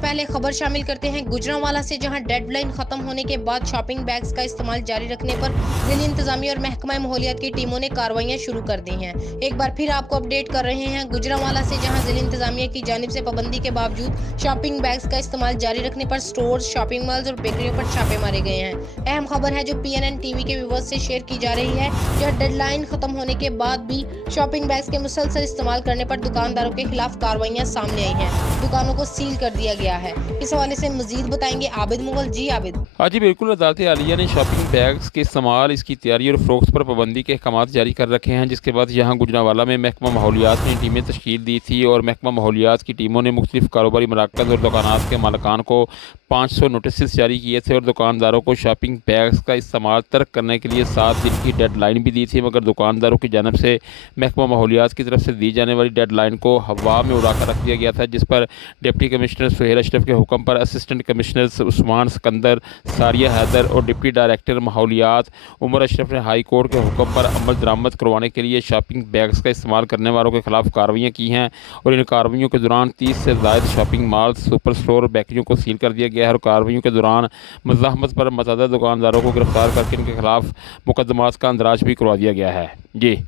पहले खबर शामिल करते हैं गुजरांवाला से, जहां डेडलाइन खत्म होने के बाद शॉपिंग बैग्स का इस्तेमाल जारी रखने पर जिला इंतजामिया और महकमा माहौलियात की टीमों ने कार्रवाइयां शुरू कर दी हैं। एक बार फिर आपको अपडेट कर रहे हैं गुजरांवाला से, जहां जिला इंतजामिया की जानिब से पाबंदी के बावजूद शॉपिंग बैग्स का इस्तेमाल जारी रखने पर स्टोर्स, शॉपिंग मॉल्स और बेकरियों पर छापे मारे गए हैं। अहम खबर है जो PNN TV के व्यूअर्स से शेयर की जा रही है, जहां डेडलाइन खत्म होने के बाद भी शॉपिंग बैग्स के मुसलसल इस्तेमाल करने पर दुकानदारों के खिलाफ कार्रवाइयां सामने आई हैं। दुकानों को सील कर दिया गया है। इस हवाले से मजीद बताएंगे आबिद मुगल। जी आबिद। हाँ जी बिल्कुल, अदालत आलिया ने शॉपिंग बैग्स के इस्तेमाल, इसकी तैयारी और फ़रोख्त पर पाबंदी के अहकाम जारी कर रखे हैं, जिसके बाद यहाँ गुजरांवाला में महकमा माहौलियात ने टीमें तश्कील दी थी और महकमा माहौलियात की टीमों ने मुख्तलिफ कारोबारी मराकज़ और दुकानात के मालिकान को 500 नोटिस जारी किए थे और दुकानदारों को शॉपिंग बैग्स का इस्तेमाल तर्क करने के लिए 7 दिन की डेड लाइन भी दी थी, मगर दुकानदारों की जानब से महकमा माहौलियात की तरफ से दी जाने वाली डेड लाइन को हवा में उड़ा कर रख दिया गया था, जिस पर डिप्टी कमिश्नर सुहेल अशरफ के हुक्म पर असिस्टेंट कमिश्नर उस्मान सिकंदर, सारिया हैदर और डिप्टी डायरेक्टर माहौलियात उमर अशरफ ने हाई कोर्ट के हुक्म पर अमल दरामद करवाने के लिए शॉपिंग बैग्स का इस्तेमाल करने वालों के खिलाफ कार्रवाइयाँ की हैं और इन कार्रवाइयों के दौरान 30 से ज़ायद शॉपिंग मॉल, सुपर स्टोर और बेकरियों को सील कर दिया गया है और कार्रवाइयों के दौरान मज़ाहमत पर मतअद्दिद दुकानदारों को गिरफ्तार करके इनके खिलाफ मुकदमात का अंदराज भी करवा दिया गया है। जी।